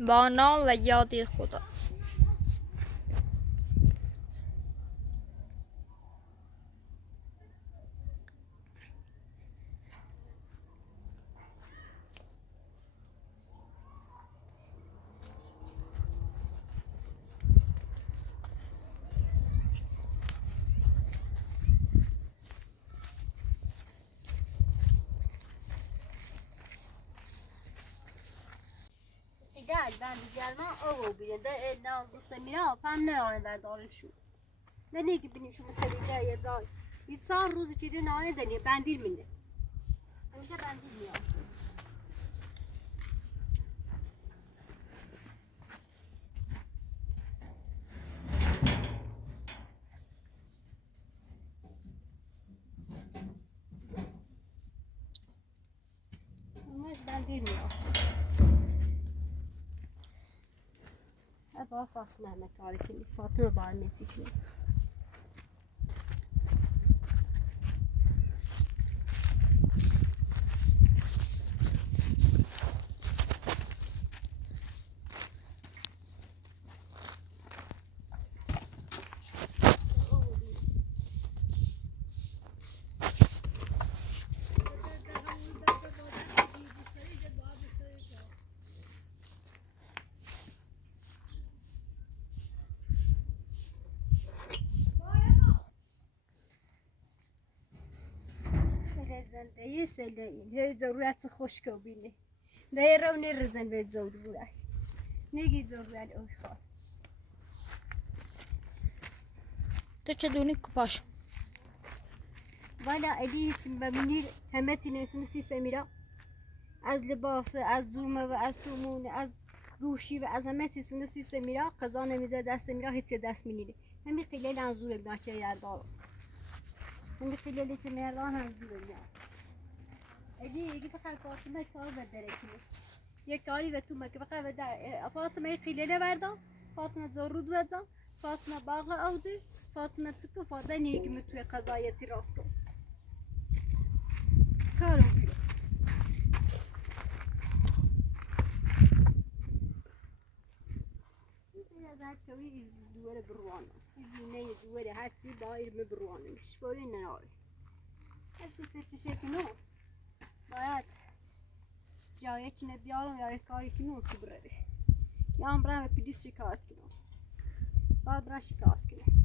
با نام و یاد خدا. Ben gelmem o bile de nazlısı mira fam ne var verdar şu. Ne gibi benim şu muteliyle ya da insan rozu içeri ne deniyor ben değil mi? Hemşe ben değil mi aslında? Ben değil mi aslında? Hep Fatma Mehmet tarihini Fatma Bahmet'ikli. زندگی سلایی هی ضرورت خوش کو بینی دای رو نرزن به ضرورت نگی ضرورت اوی خواه تو چه دونی کپاش؟ والا اگه هیچ ببینید همه تینشون سیستمیرا از لباس از زومه و از تومون از روشی و از همه چیزون سیستمیرا قضا نمیده دست میرا هیچ دست مینیده همین خیلی لنزور بناچه یردار همین خیلی چه مردان هم زور اگه بخوای فاطمه کار بداره کنی یک کاری و تو مکه بخوای بداره فاطمه خیلی بردم فاطمه زرود بدم فاطمه باغ اودی فاطمه تکو فاطمه نیک متوی قضایتی راست کن کارو بیرو از هر کوی از دوره بروانه زینه دوره هر چی بایر مبروانه مش فوری نرای هر چی فرچشه کنو باید جایی که نبیارم یا کاری کنم چی بره یا هم برم پلیس شکایت کنم باید برم شکایت کنم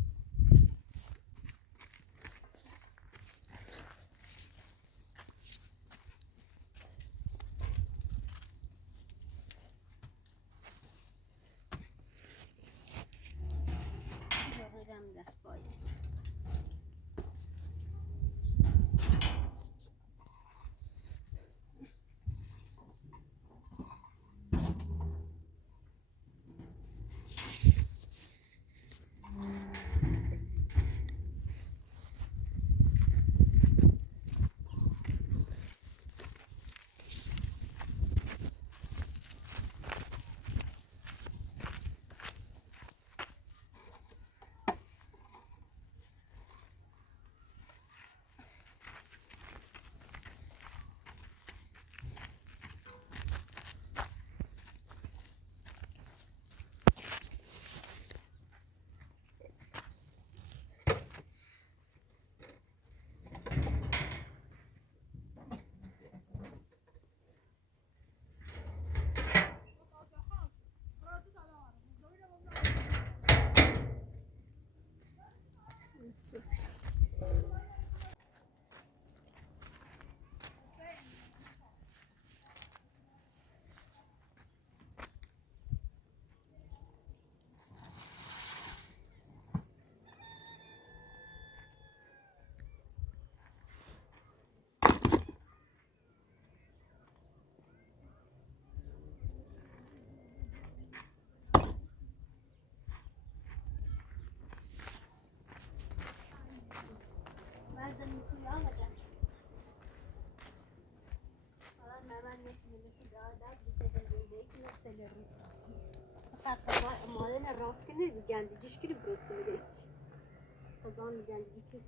برم دست باید مالنا راس کنه گندیجیش کنه بروت میدید خزان گندیجی کنه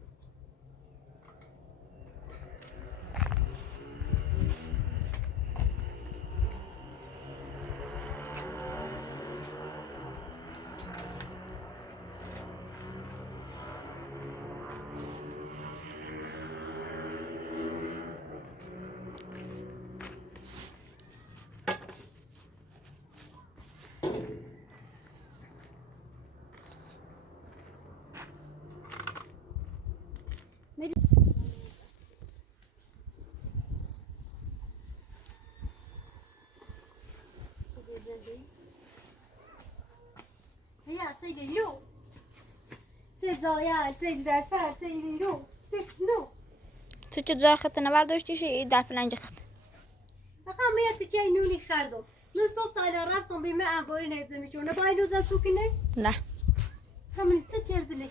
زاید زید در فرد زید رو سفت نو تو چه جای خط نبرداشتی شی در فلنج خط. فقط میاد چه نونی خردم من صبح تا رفتم به من انباری نزدمی چون نه باید روزم شو کنه نه. همین چه چردلی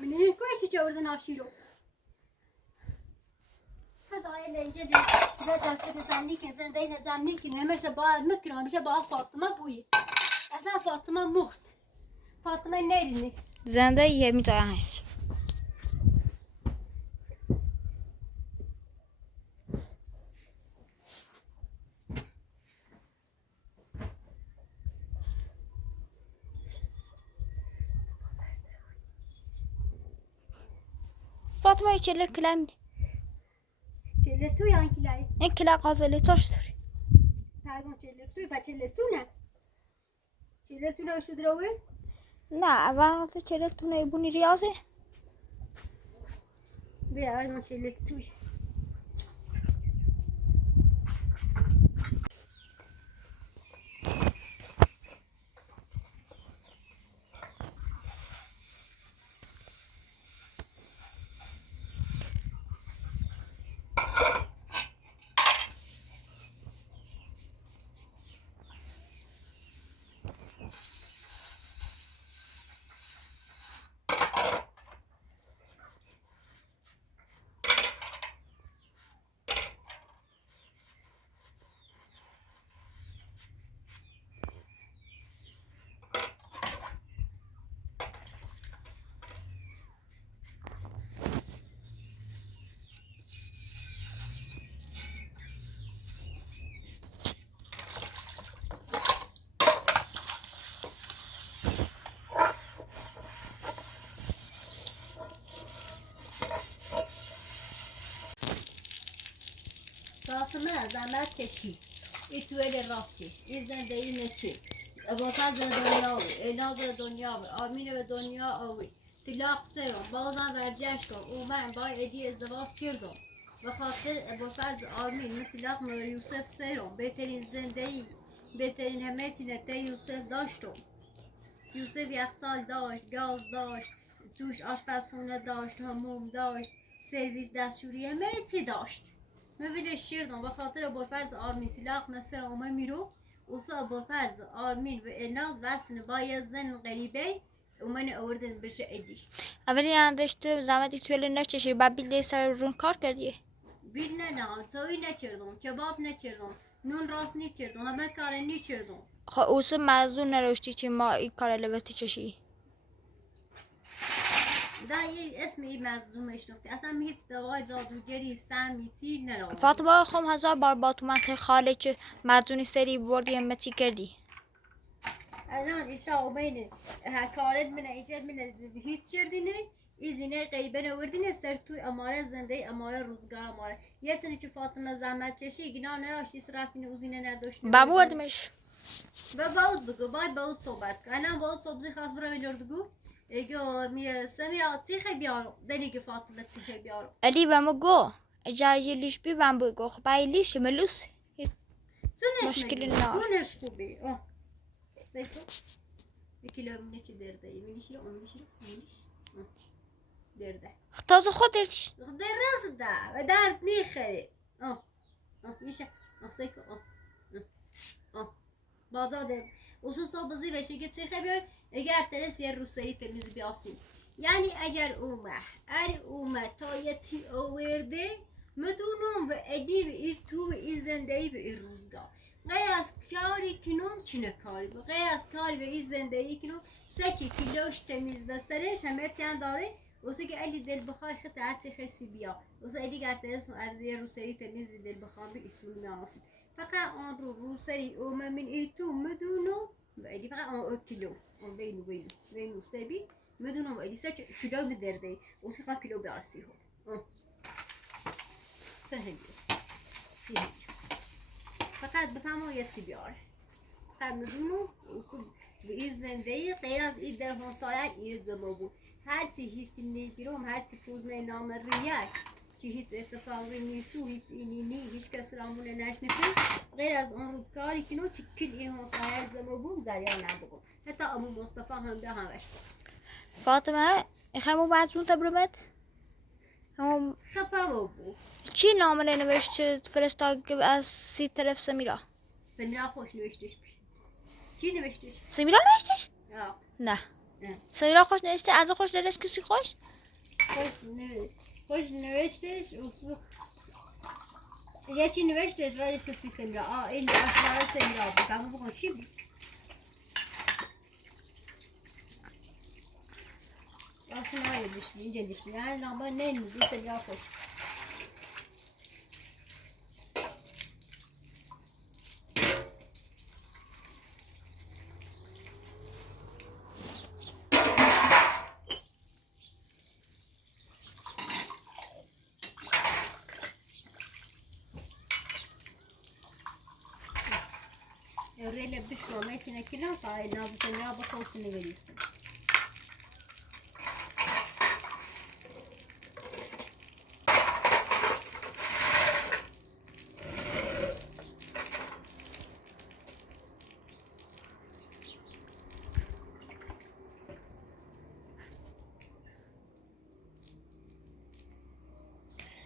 منه کوشی چه ناشی رو قضای لنجه دی به دفت زنی که زنده نزمنی که نمیشه باید مکرم میشه با فاطمه بوی اصلا فاطمه مرد فاطمه نرینه زنده یه میتونه هست. فاطمه چله کلم چله تو یا کلای این کلا قازلی تاش داری تاگون چله توی با چله تو نه چله تو نه شو دروه نه اول چله تو نیبونی ریاضه بیا اون چله توی فاطمه زحمت کشی ای توی راستی ای زندگی نچی ابوالفضل دنیا الناز دنیا آمین به دنیا آوی طلاق سرم بازم برجشت کن اومن با ادی ازدواج کردم به خاطر ابوالفضل آمین من طلاق مر یوسف سرم بهترین زندگی بهترین همه تینته یوسف داشتم یوسف یخچال داشت گاز داشت توش آشپزخونه داشت حموم داشت سرویس دستشویی همه چی داشت می‌بینیش شیردم به خاطر ابوالفضل آرمین طلاق مثل اومه میرو اوسا ابوالفضل آرمین و الناز وصل با یه زن غریبه اومن آوردن بشه ادی اولی اندشته زحمتی توی نچشی بعد بیل سر رون کار کردی بیل نه توی نچردم کباب نچردم نون راست نچردم همه کار نچردم خب اوسه مزدون نروشتی چی ما این کار لبتی چشی دا یه اسم این مظلومش نفته اصلا هیچ دوای جادوگری سمیتی نراود فاطمه خم هزار بار با تو منطقه خاله که مزدونی سری بردی همتی کردی الان ایشا اومینه کارت منه ایجاد منه هیچ چردینه ایزینه غیبه نوردینه سر توی اماره زنده اماره روزگار اماره یه تنی که فاطمه زحمت چشی گنا نراشتی سرفتین اوزینه نداشتی بابو وردمش و باود بگو باید باود صحبت کن الان باود صحبت خواست برای لردگو اگه می سمیر تیخه بیارم دنی که فاطمه تیخه بیارم علی و مگو اجازه لیش بی و بگو خب ای لیش ملوس مشکلی نه گونش خوبی سیکو یکیلو منه چی درده منیش رو منیش درده تازه خود دردیش درست ده و درد نیخری میشه سیکو بازا درد اوسو صبح بزی بشه که چی خبر اگر ترس یه روسری تمیز بیاسیم یعنی اگر اومد تا یه تی آورده مدونم و ادی و ای تو و ای زندگی و ای روزگار غیر از کاری کنم چینه کاری و غیر از کاری و ای زندگی کنم سچی کیلوش تمیز بسترش همه چی هم داره واسه که علی دل بخوای خط هرچی خسی بیا واسه علی گرتهس یه روسری تمیز دل بخوام به ایسون میاناسی فقط آن روسری اومد من ای تو مدونم و علی فقط آن کیلو آن بینو سبی مدونم و علی سچ کیلو بدرده واسه خواهد کیلو بیارسی هم سهلی فقط بفهمم یه چی بیاره فرمودونو این زنده غیر از این در حسایت این زما بود هرچی هیچی نگیرم هرچی پوز می نام ریک که هیچ اتفاقی نیستو هیچ اینی نی هیچ کس رامونه نشنفه غیر از اون روزگاری که نو چکل این حسایت زما بود جریان نبود حتی امو مصطفی هم ده همش بود فاطمه اخمو بعد جون تبرمت هم خفه بود چی نامه نوشته فرستاد از 30,000 سمیرا خوش نوشتش چی نوشتش؟ سمیرا نوشتش؟ یا نه سمیرا خوش نوشته از خوش نوشته کسی خوش؟ خوش نوشتش یه چی نوشتش راجش سمیرا این آشنای سمیرا بود اما بگم چی بود؟ آشنای دشمی اینجا دشمی یعنی نامه نمیدی سمیرا خوش الريلة بشرة ما يصير كلها طاي نابس النابة بخوص نبليس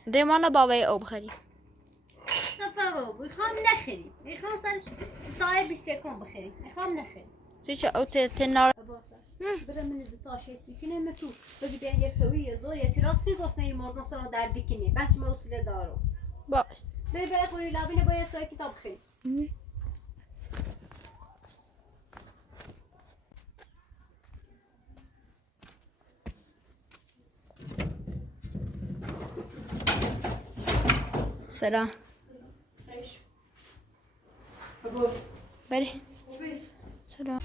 دیمان بابای او بخری خفا میخوام نخری میخوام طاي بيستيكون بخير میخوام نخری چه او تنار برای من دتاشیتی که نمیتو بگی بیان یه تویی زور یه تراس که گفتن این مرد نصران در دیکنی بس ما وسیله دارم باش به خوری لابینه باید توی کتاب خیلی سلام بری سلام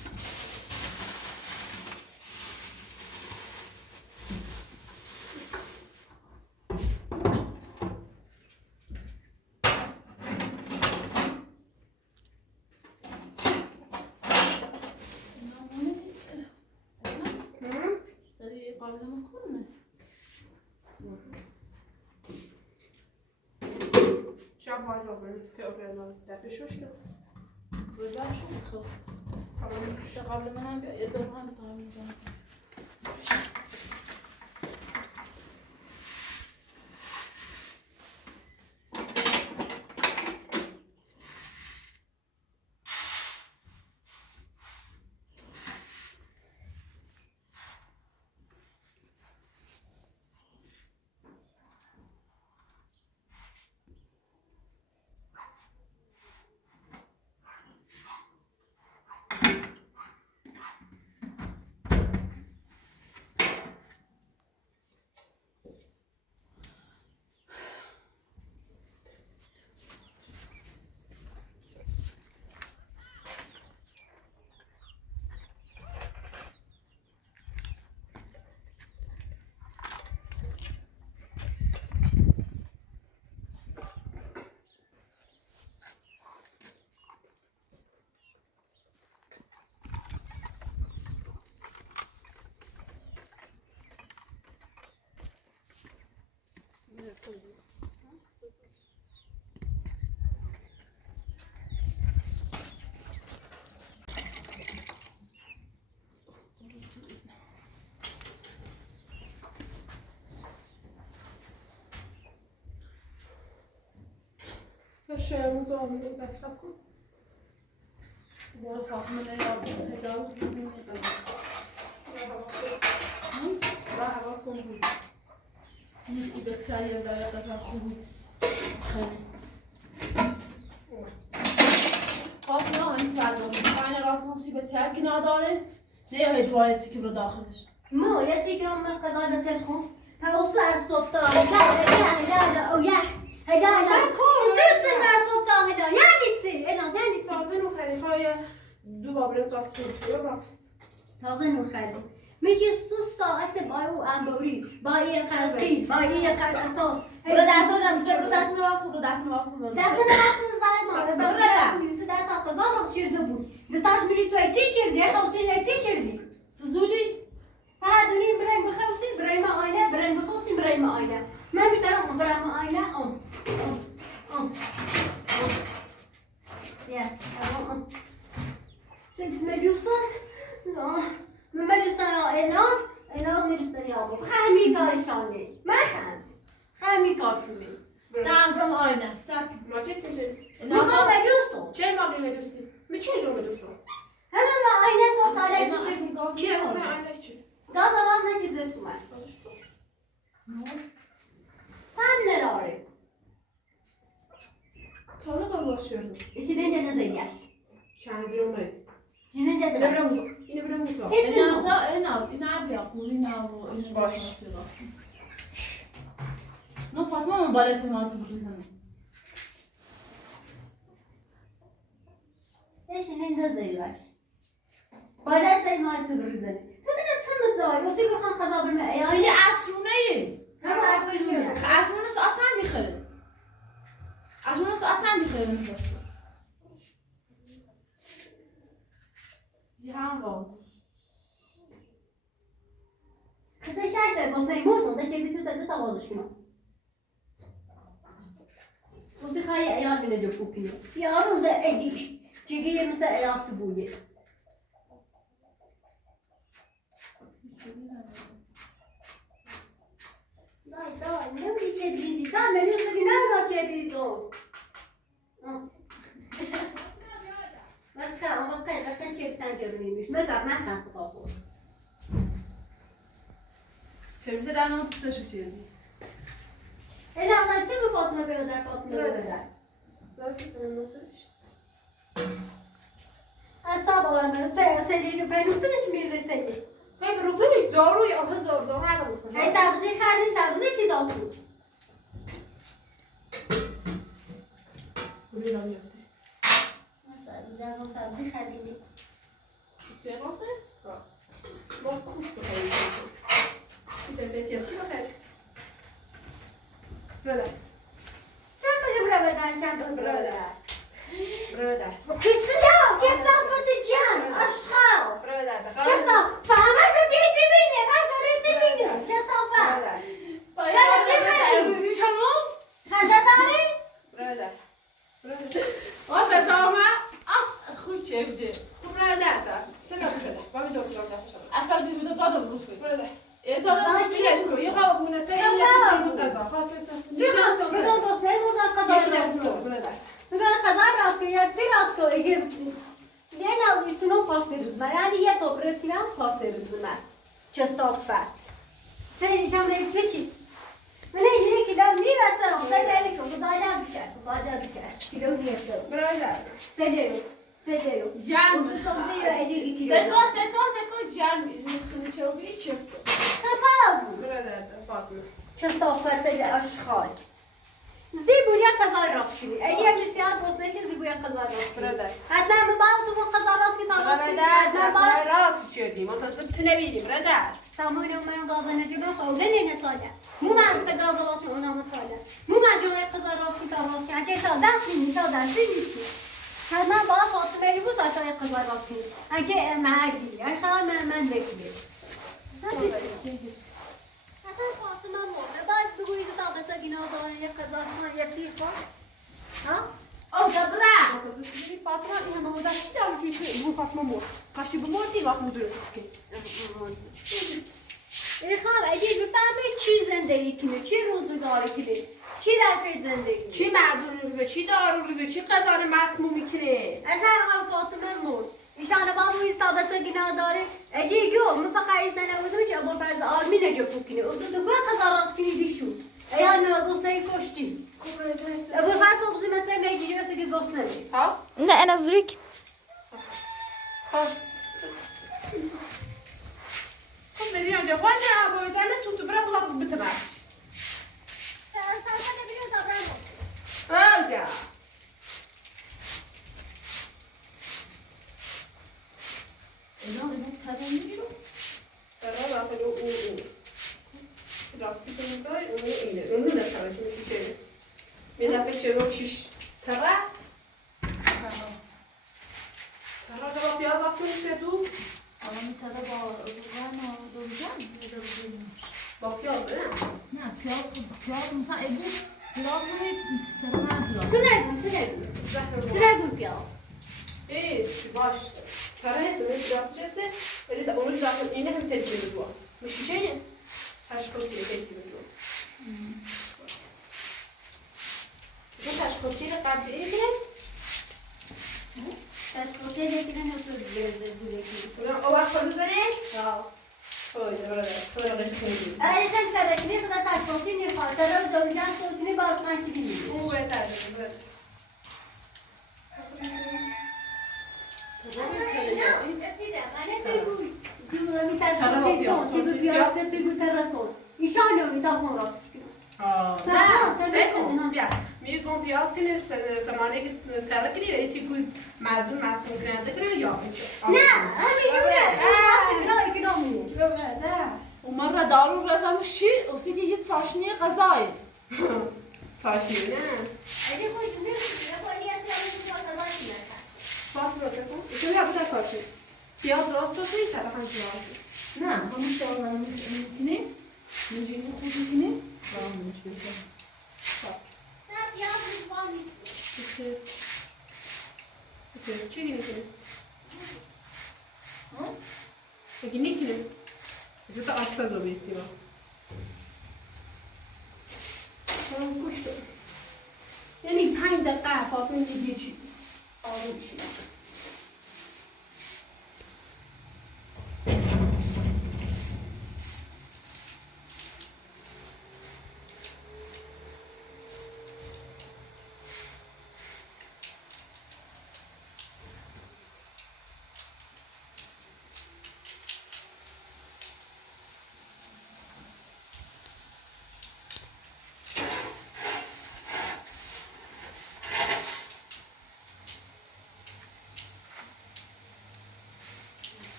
قبل من هم یه دور هم بتایم شهرموز آمده دستم کن باید فاطمه نیارد هدایت بزنید و هوا کن بود این بسیاری برای قضا خوبی خیلی فاطمه همین سردم این راست نمسی بسیار که نداره نه هدواره تیکی برو داخلش مو یه تیکی هم من قضا بتلخون فوصل از صبح تا لا او یک هدايا ستة ناس وطا هدايا يعني تسي انا يعني تازه نو خیلی های دو بابره راست کنید تازه نخلي میگه 3 ساعت با او انباری با این قلقی با این قل اساس برو دست رو دست نواز کن. دست نماز زد ما رو برو بگیرم ده تا قضا راست شرده بود دتاج میری تو چی چردی توصیل چی چردی فضولی فقط دونیم برای بخواسیم برای ما آینه برای بخواسیم برای ما آینه من میتونم برای ما آینه بیا سنت ملوسان ملوسان الناس ملوسان یا بابا خمی کارشانه من خمی کار کنی تعال برم آینه ساعت ما چه چیزی؟ میخوام ملوسان چه مالی میدوستی؟ می چه رو میدوستی؟ همه ما آینه صوت آله چی میگم چیه مثلا آینه چی؟ گاز آواز نچیز رسومن هم نراره تا حالا باز شده ایشی دینجا نزدیش چند درمه جینجا اینه دلم برم موزا اینه برم موزا اینا بیا خون اینا باش. نو فاطمه بالا سماعت بزنم ایشی نینجا زیرش بالا سیمایت بریزنی تو بینه چند زاری اسی بخوام قضا برمه خیلی ایانی عصرونه همه اصلی عصرونه ساعت چندی خیلی عصرونه ساعت چندی خیلی هم باز خیلی شش ده گسته ایمون ده چه بیتی ده توازش کنم اسی خواهی ایان بینه جو پوکیو سیارم زه ایگی چیگی مثل ایان تو بویه دای نمیدی چه دیدی دای منو سوگی نه چه دیدی تو وقتا چه بیتن جرونی میش مگه من خواهد خدا خود چه بیشه در نام تو سشو چیزی اینا اول چه به فاطمه بگذر فاطمه بگذر از تا بالا من سری رو پنو چه میره تایی هی برو فیلم جارو یا هزار ندارم ای سبزی خردی سبزی چی داد تو بری را میافته سبزی خردی چه قصه؟ ما کوک بخوریم بیتر بیتر چی بخوریم؟ برادر چند بگم رو بدر چند بگم رو بدر برادر کسی دام چه صافت جان اشخاص برادر چه صاف فهمه شو دیدی بینه باشه دیدی چه صافه برادر روزی شما خنده داری برادر آه شما خوش چفجه برادر چه نمیشه با می جواب اصلا چیزی تو دادم روفه برادر ازار چیش کو یه خواب مونه تا یه چیزی قضا خاطر زیرا بگم دوسته مورد قضا راست کن برادر بگم قضا راست کن یا زیرا راست کن یه نازی سونو پارتی روزمه یعنی یه توبره کلام پارتی روزمه چه صافه سه جامعه چه چیز من اینجوری که دارم میبستم سه داری کن زایده بکش کیلو نیسته برادر سه دیو جان اوزی سمزی و اجیلی کیلو سکو جان خونه چوبی چفت کفاو برادر فاطمه چه صافت اشخال زیبویا قضای راست کنی اگه بسیار گوش نشه زیبویا قضای راست کنی برادر حتما من باید تو قضا راست کنی تا راست کنی برادر حتما باید راست چردی منتظر تنبیری برادر تمام من گازه نجوم خوله نه ساله مو من به گازه باشه اونا مطاله مو من جون قضا راست کنی تا راست کنی چه شان دست نیست حتما باید فاطمه رو بود تا شاید قضا راست کنی اگه مهدی اگه من بگیرم اصلا فاطمه مرده بعد بگویی که طاقت گناهان یک قضا یه چیز ها او دبره فاطمه این همه مدت چی دارو جویی بو فاطمه مرد قاشی بمردی وقت مدرست که این خواب اگه بفهمه چی زندگی کنه چی روزگاری کنه چی دفعه زندگی چی معجون روزه چی دارو روزه چی قضا مسمومی کنه اصلا هم فاطمه مرد ایشان بابوی طاقت گناه داره اگه گو من فقط ایستانه بودم چه ابو فرز آرمی نجا کنه اوزه تو گوه قضا راست کنی بیشون ایان دوسته کشتی ابو فرز obzi مته میگیری واسه که گوست نمی ها نه انا زريك ها خب داری آنجا خواهد باید همه تو برم بلا بتمش سالسه ببینید دابرم آنجا اینا اینو تبا میگیرو برادر داخل اون راستی که میگای اون اینه اون نمیشه میشه یه دفعه 46 تره تره با پیاز آسون میشه تو حالا میتره با روغن و دوزن با پیاز نه پیاز مثلا امروز پیاز تره ندارم چه نگون پیاز باش تره هست من پیاز چیزه ولی اونو داخل اینه هم تدبیر دو میشه تشکیل تدبیر دو تشکیل قبل اینه تشکیل دیگه نمیشه او وقت خود زنی؟ اوه برادر تو نقش کنی آره خیلی ترکیه خدا تشکیل نمیخواد ترا دویدن سوتنی بار کنی او بهتره میگم پیاز کنی زمانی که تره کنی و ایتی کوی مزون مسموم کننده کنی یا پیچه ومرة دارو رقم الشيء وسيدي يتصاشني غزاية صاشني فاطمة تكون شو يا بدك كاشي بياض راسه شيء ترى خمسة نه همون شغل میکنه میجینی خود میکنه و همونش بکنه چی گینی کنی؟ گینی کنی؟ جوتا آشپزو بیستی با گوشتو یعنی 5 دقیقه فاطمه دیگه چیز آروم شید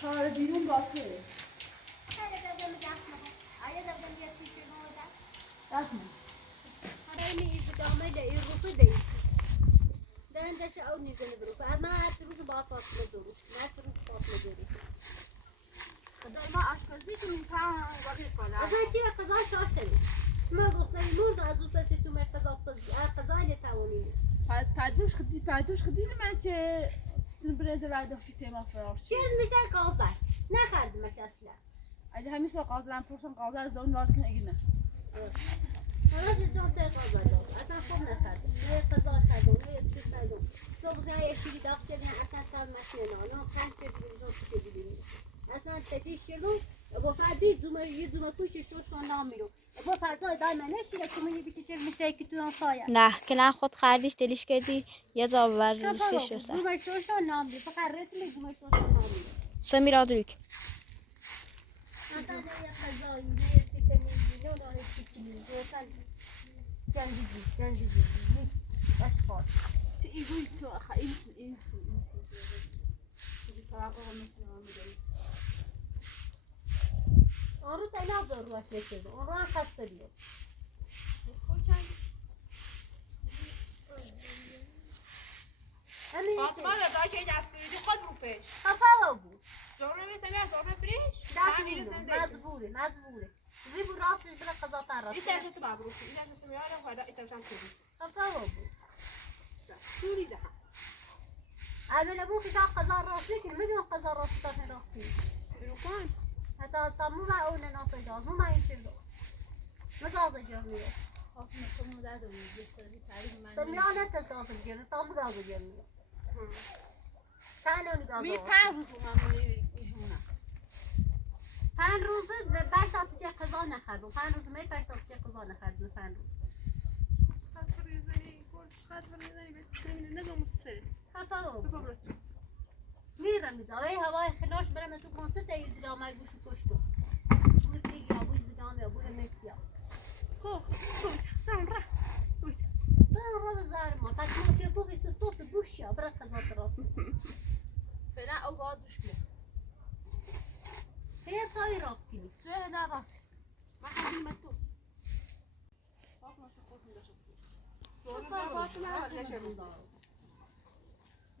کار بیرون باطله ما آشپزی که میکنم باقی کنم اصلا چی قضا شاخه ما دوستای مرد از دوستا تو مرکز قضا نتوانیم پدوش خدی نمیشه سنبرده بعد وقتی تیما فراش چرا میشتن قاضی نخردمش اصلا اگه همیشه قاضی پرسم قاضی از اون وقت کنه اگه نشه حالا چه جان تا قاضی داد اصلا خوب نخردم نه قضا کردم نه چیز کردم صبح زای اشتری داخت کردن اصلا تام ماشینا نه خان چه بیرون اصلا تدیش چلو با فردی یه زوم کوچه شوش و نامیرو با فردا دائما نشیره که من بیتی چه میشه که تو اون سایه نه که نه خود خریدیش دلیش کردی یه جا ببرشش شد زوم شوش و نامیرو فقط رتم زوم شوش و نامیرو سمیرا دریک اصلا یه قضایی یه تکنیکی نه تکنیکی اصلا جنگی اشخاص تو ایگوی تو آخه این آن رو تنها دار روش نشده اون رو هم خسته بیاد فاطمه دا که دستوری دی خود رو پیش خفا بود زورنا میسمی از زورنا فریش مزبوره زیبو راستش بره قضا تر راست این درجه تو مبروکی این درجه سمیارم خواهده این ترشم کنی خفا بود سوری ده اولا بو که تا قضا راست نکن میدونم قضا راست تا راستی رو کن حتی تا مو با اون ناسه جاز مو ما این شلو مزاز جمعیه خواستم خودمو در دومی بستردی تعریف من سمیانه تساز جمعیه تا مزاز جمعیه تنانی گازا می 5 روز اومم میهونم 5 روزه 5 تا چه قضا نخردم 5 روز می 5 تا چه قضا نخردم 5 روز خاطر یزنی خاطر یزنی بتونی نگم سر خفا بود ببرد میرم میزای هوای خلاش برم تو کنسرت ایزی را مای گوشو کشتو بوی یا بوی زدام یا بوی مکسیا خب سان را سان هذا زهر ما فاطمة تيتو بس الصوت بوشيا برا خزات راسه فعلا او بعضش بيه هي تصاي راسكي سوى هذا راسي ما حد يمتو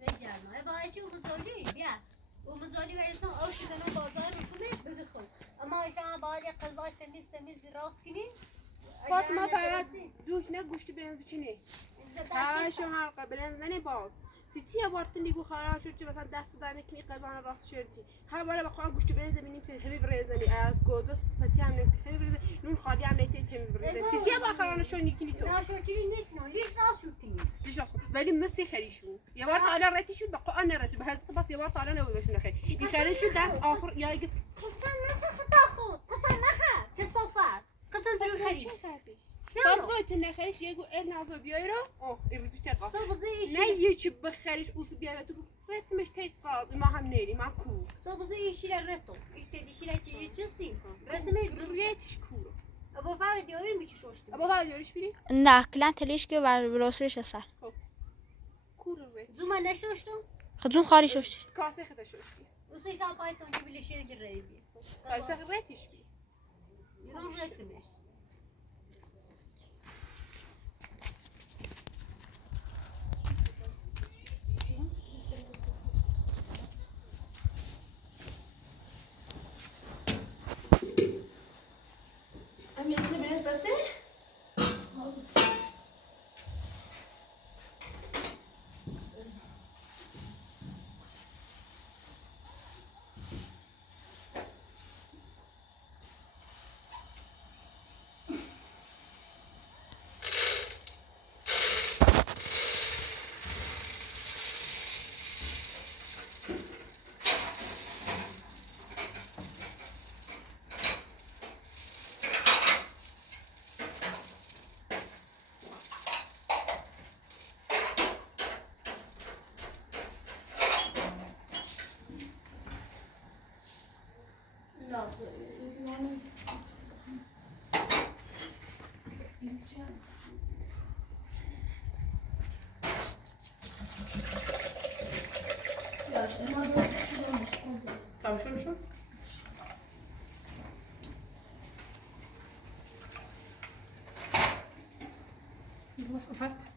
رجعنا يبغى يشوف مزولي بيا ومزولي وعيسان أو شيء أنا بازار وكلش بدخل أما عشان بعد قزاي تميز راسكني فاطمه فقط دوش نه گوشت برنج بچینه همشون حلقه برنج نه باز سیتی بارتن دیگو خراب شد چه مثلا دست در نکنی قزان راست شدی هم بالا بخوام گوشت برنج ببینیم که همه برنجانی از گوزه پتی هم نمیشه همه برنج نون خالی هم نمیشه همه برنج سیتی با خرانه شو نکنی تو لا شو تيجي نتنو ليش راس شو تيجي ليش اخو ولی مسی خریشون یه بار تعالی رتی شد بقى انا رتی بهز بس یه بار تعالی نه بهشون خیر این خریشون دست آخر یا اگه قسم نخ تاخد قسم نخ چه صفات قسم برو خريج چه خریش فاطمه تن خریش یه گو ال نازو بیای رو امروز چه قصه صوب زي نه یه چی بخریش اوس بیای تو رتمش تیت قاضی ما هم نیری ما کو صوب زي شيل الرتو يكتدي شيل تيجي تشسي رتم ضروریتش کورو ابو فاضي ديوري مش شوشت ابا بعد یاریش بری نه کلان تلیش که بر براسش اثر کورو رو زوما نشوشتو خدون خاری شوشت کاسه خدا شوشتی وسي شاپايتون جيب لي شيل جريبي کاسه رتیش بی يدون رتمش هم یه تونه برنج بسه tamam şu بس قفلت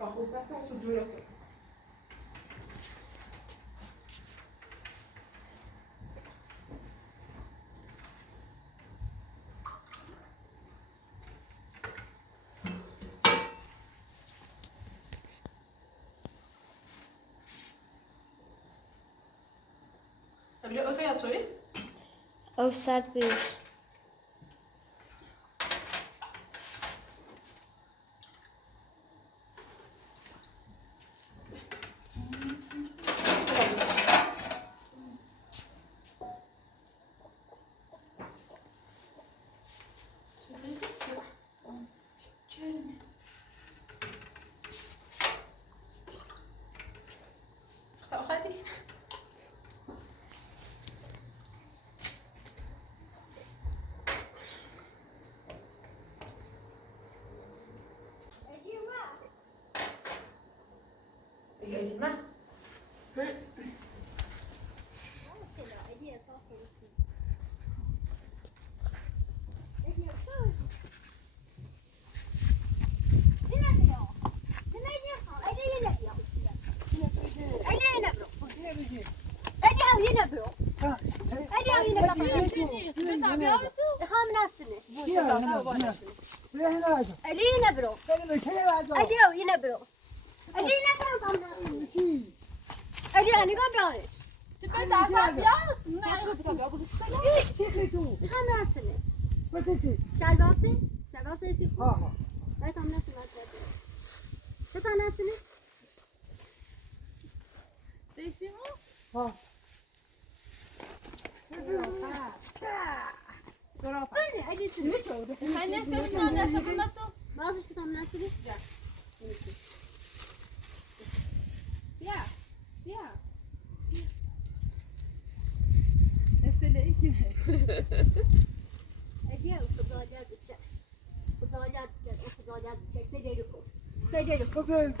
باخد بس اون صدورته قبل اخي يا تصوي او سرد بیش Hadi al yine bro. Hadi al yine kapat. Devam natsene. Ali yine bro. Ali al yine bro. Ali yine kaldım. Ali al nigam biarış. Devam natsene. Şalvatı. Şalvatı esi. Ben tam natsene. Devam natsene. Sen hadi şunu. Bazı işte tam natsene. Hadi al kızarlar diyeceğiz. Kızarlar diyeceğiz. O kızarlar diyeceğiz. Seceri koy. Seceri koy.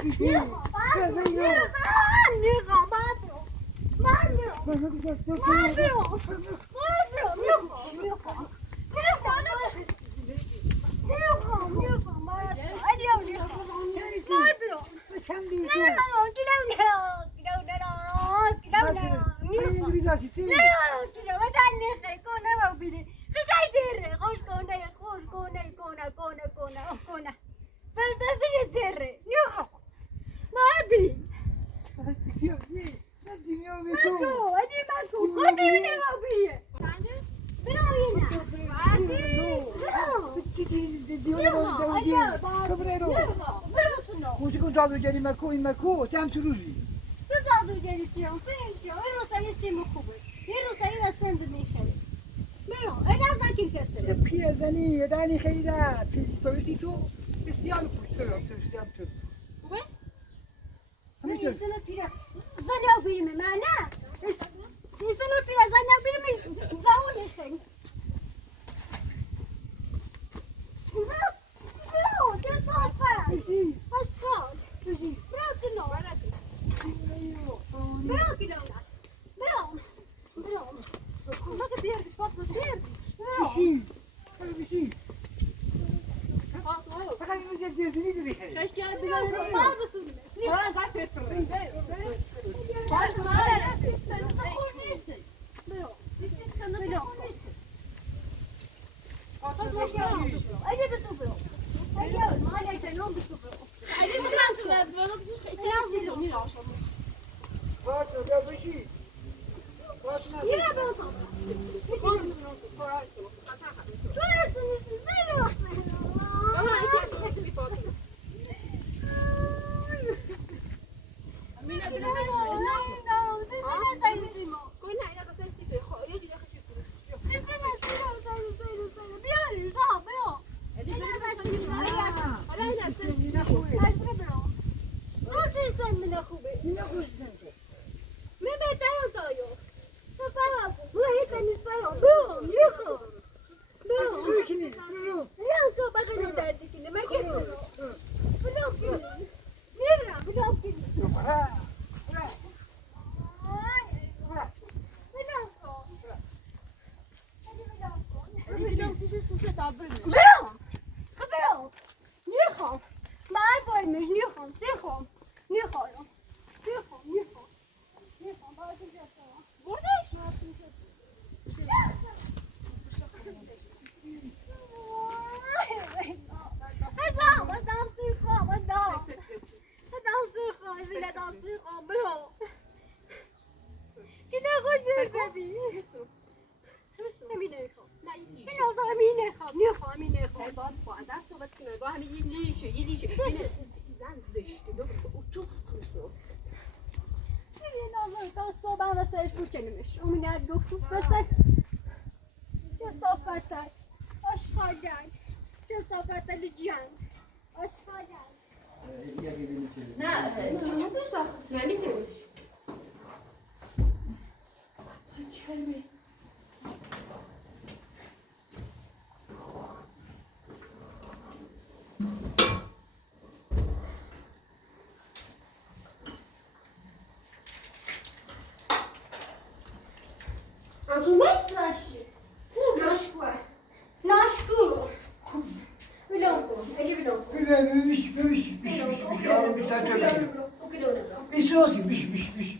بیش راستی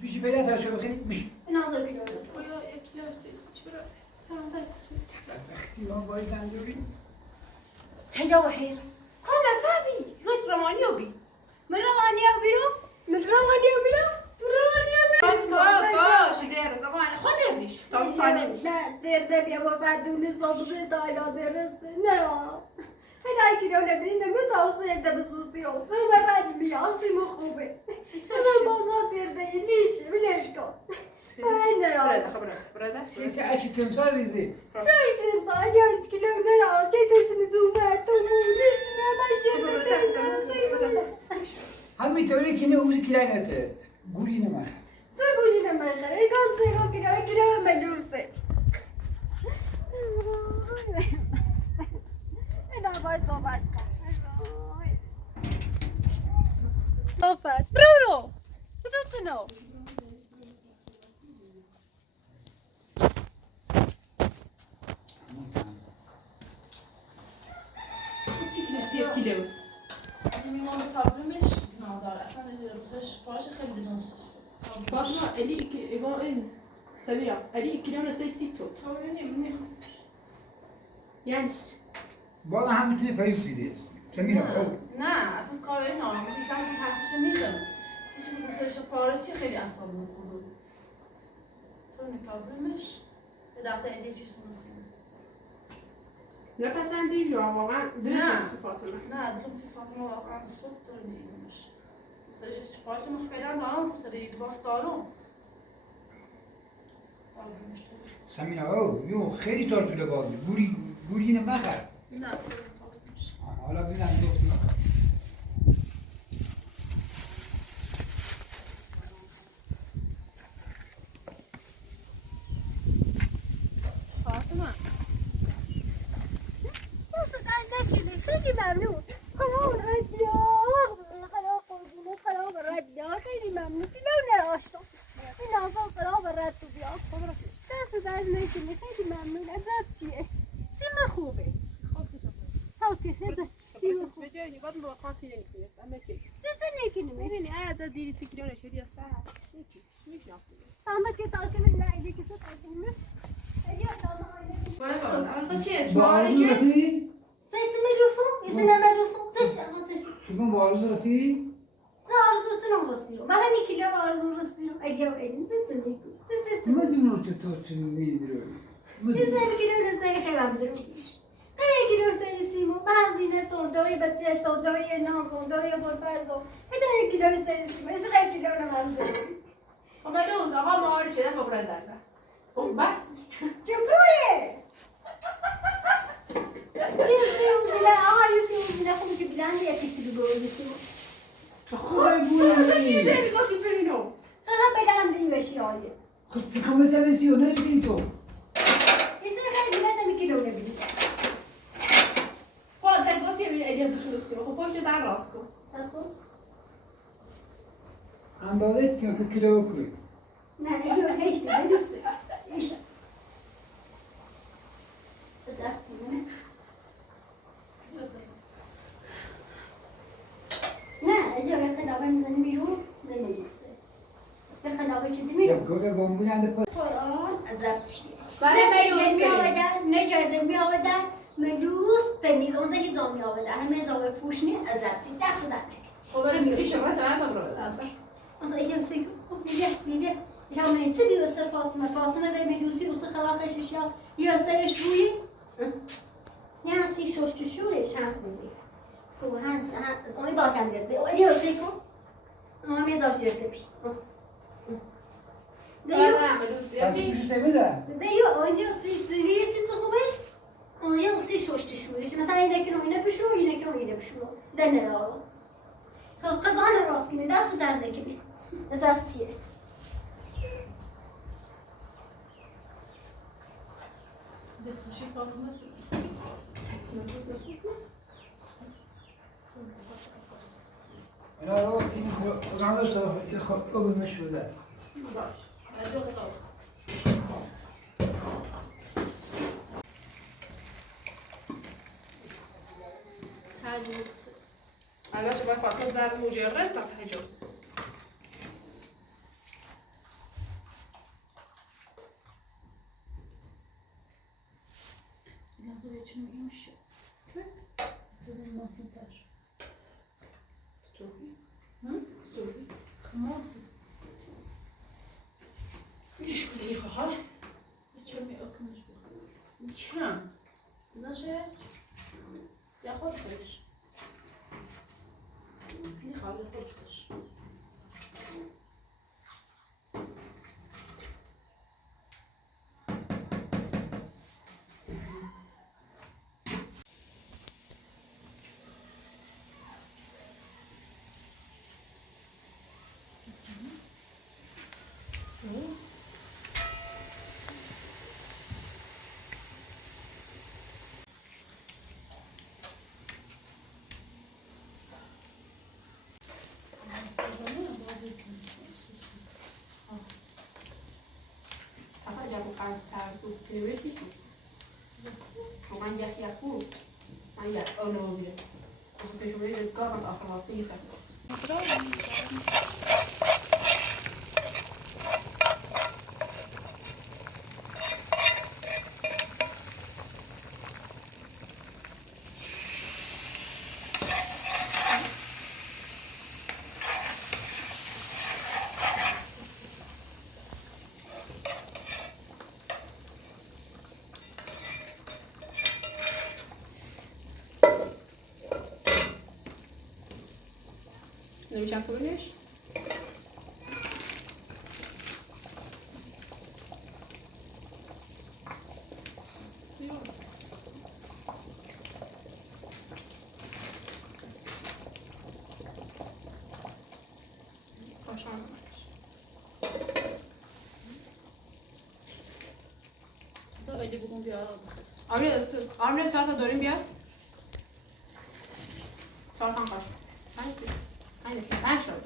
بیش پیدا تا شو بخیر بیش نازو کیلو آیا اکیلا سیسی چرا سعادت وقتی ما باید زنجبیل هيدا وحيد كنا فابي قلت رماني وبي من رماني وبيرو من رماني وبيرو من رماني باش دیر زمان خود دیش تا سالم لا دير ده بيا وفادوني صوبزي دايلا درس لا هلا كيلو نبرين متوصي ده بسوسيو ما راني مياسي مخوبه انا ما دير ده ليش كو انا برده خبره سیسی اشی تمثال ریزی زيت صاير كيلو نلا جيت سنزومات ومولد ما ما همینطوری که نه اون کلای نسد گوری نمه تقولي لما يغير كان تيغو كده ملوسة انا باي صوبات صوبات برونو تسوتنو سیب کیلو میمونه تابلومش نادار اصلا روزش پاش خیلی بدونسست فاطمه اللي يقول ان سميرة اللي كيلو نسي سيتو يعني بالا هم میتونه پریز دیده سمیرا نه اصلا کار این آرام میفهمم حرفش میخوام چیزی که روزش پارچی خیلی اعصابم خورد تو نتابلومش به دفعه ایده چیز نسیم لا پسندی جو واقعا نه. فاطمه نه دیگه صفاتم واقعا صبح داره میدیدمش روزش پارچ مخفیدم دارم روزش باز دارم تابلومش سمیرا او یو خیلی تارتوله بادی گوری نمخر نه تابلومش حالا بینم دختیم فاطمه خیلی ممنون خدا رادیو خدا قربونه خدا رادیو خیلی ممنون کیلو نراشتم این آقا خدا برات تو بیا دست نکنی خیلی ممنون ازت چیه سیم خوبه اوکی ازت سیم خوبه بجای بعد ما قاطی نکنیم اما چی چه نکنی ببینی عادت دیدی تکیلو نشدی ساعت میشناسیم تمام که تاکل نه ایده که تو تاکلش آخه چیه؟ با آرزو رسیدی؟ زيت ملوسو يسنا ملوسو تش شما با آرزو رسیدی؟ آرزو تنم رسیدم و همین کیلو آرزو رسیدم اگه این زیت مدونم تو چه میدونی يسنا كيلو نزاي خير عم درويش هاي كيلو سيسيمو بعزينة تودوي بتسير تودوي ناس تودوي بودارزو هذا كيلو سيسيمو يسنا كيلو نم عم دروي خب لوز آقا ماهاری چه با برادر خب بس جبروي يسيمو زلا يسيمو زلا خم جبلان يا كيتلو بقول يسيمو خدای چی گویی داری گفتی برینو أنا بلان دي بشياية خود فکر مثلا سی و نمیدونی تو يسنا خير بلا تمي كيلو نبي خب در گفتی ببین ایدیا بتونستی خب پشت در راست کن صدقوا اندازه که کیلو کنی لا أيوة هيش ده بلوسه لا أيوة قنابة نزل ميرو زي بلوسه قنابة كده یا ميرو گوگه بامبونی انده پا قرآن أزرتي برای ملوسه میآورد نجارده میآورد ملوس تمیز اون دیگه زام میآورد همه زام پوشنی ازرتی دست داره خب برای شما تا برادر آخه ایام سیکو میگه جامعه چه بیوسر فاطمه به ملوسی واسه خلاقش یا یاسرش روی نه سی شش شورش هم خوبه خب اون با چند درده اون یاسر کو اون میذاش درده بی دیو پس پیش نمیده دیو اون یاسر دیویسی تو خوبه اون یاسر شش شورش مثلا اینه که اینه بشو اینه که اینه بشو دنه را خب قزان راست کنه دستو درده که بی ازرتیه بتخشي فاطمة اینا رو تیم نداشت خب او مشهوده باش ادو خطاب البته باید فاطمه زر مجرد تا تجا için iyiymiş ya. Tabii mahmutlar. Tutuyor. Hı? Tutuyor. Kımasın. İş kılıyı ha. İçerimi akılmış bu. İçem. Znaczy? Ja chodź. Michał, chodź też. Apa jago kasar tuh cewek itu. Bukan jaki aku. Manja, oh no dia. Aku cewek itu kan akhlak bisa. Nemieszam powiedzieć? Öyle bugün bir ara. Amre salata داریم بیا salatan kaç Aynen. Ben şöyle.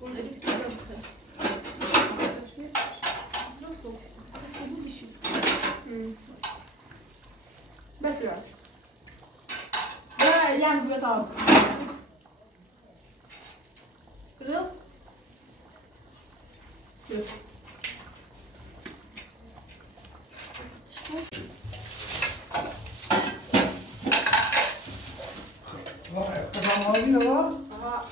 Bunu edip bir bakın. Nasıl? Sakın bir şey. بس راح ده يعني بيطلع كده كده Kafam ağrıyor ya. Aha.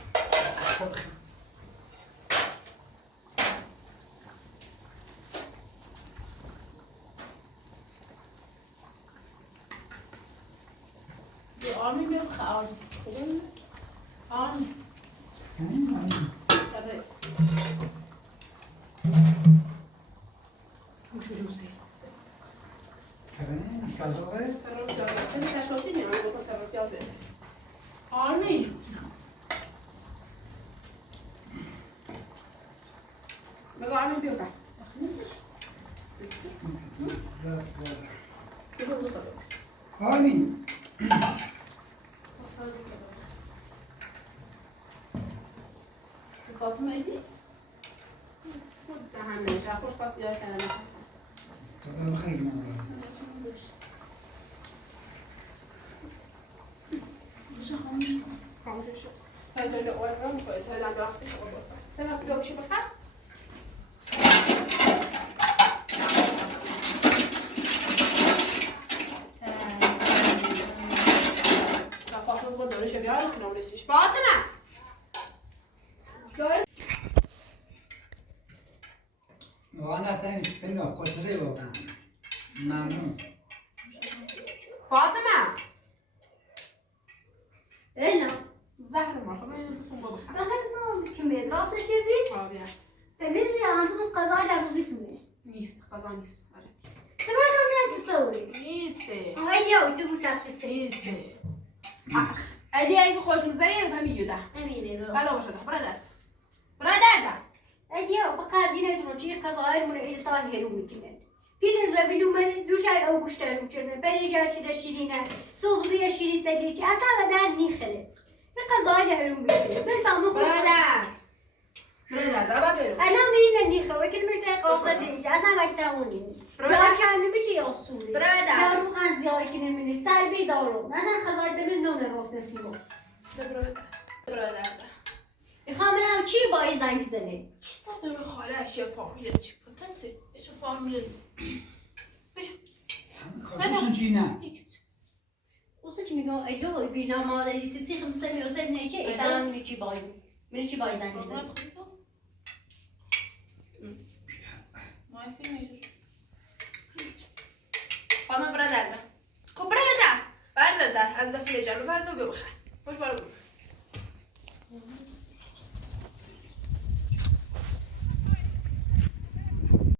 Bir army bir kağıt. Kolun. Army. Tabii. مش فلوسي Kerane, kazanıyor. انت شوتيني انا قلت لك يلا Army. بقى اعمل بيوقع Nasıl? كده وصل Amin. Tasarruf kadar. Fatıma idi. خد ساعه مش هخش بس يا كلام Tabii bakayım ona. خاموش شو هاي دول اورا مفيد هاي عند راسي خبر سمعت لو شي بقى فاطمه قد دورش بيعرف كنا ولسش فاطمه وانا اصلا تنو خوشبه واقعا ممنون. فاطمه انا زهر مرحبا صنبا بحر زهر ما كمية راسه شردي طابع تميزي عن بس قضايا روزي تومي نيس قضانيس كمان عم تتصوري نيس هاي يا وتبو تاسفستي نيس اجي ايدو خوش مزيف هميو ده امين هذا وش هذا برادر برادر اديا فقط دينا دونجي قضايا من اي طاهر ومكمل بين لبلو من دوشاي او بوشتر وچرنه بری جاشی دشیرینه صوبزی شیری تگیچ اصلا در نیخله قضايا علوم بكتير بنت عم برادر ربا برو انا مين النيخه وكل مش تاي قاصه دي اصلا باش تاوني لا كان بيجي يوصولي برادر لا روح عن زياره كده من التربيه دارو مثلا قضايا تمز نون الراس نسيبه برادر خامنه چی باید زنگ زنی؟ دادم خاله اشیا فامیل چی Potenzij, is een familie. کارتون چی نه اوسه چی میگم ایدو بینا مادری تیخ مسمی اوسه نیچه ایسان منو چی باید منو چی باید زنگ Wat زنی؟ goed dan? Maar ik vind het خانم برادر خب برادر از بس یه جانو بازو بخیر خوش بارو